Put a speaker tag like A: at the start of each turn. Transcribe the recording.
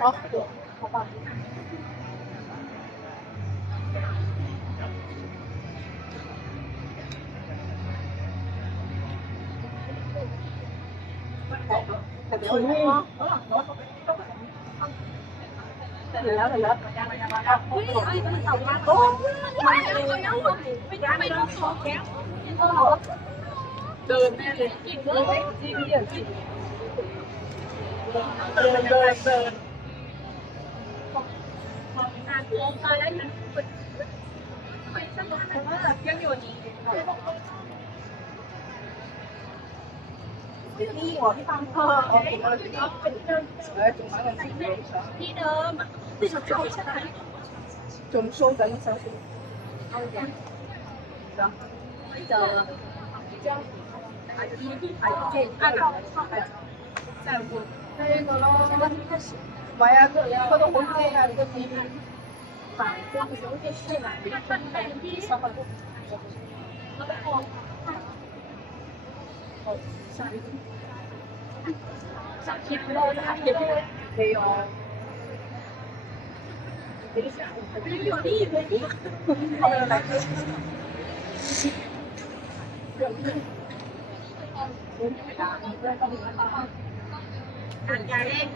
A: Đó. Đường này, đường, đường, đường, đường đi của cái phòng thờ có thể là đi đó vẫn đơn
B: đi đó mà đi chỗ chỗ chắc
A: là chúng số dẫn sao chứ không dạ đó bây giờ ai đi ai kể ai không không phải sao buồn đây có lo vậy à có đâu muốn nghe là cái gì 反光的时候就睡了，他穿白的第一小块布，然后哦，下一个，想皮肤包扎也没有。等一下，我这有力没力？后面来个，有力。我们俩，你在帮我们打。大家嘞。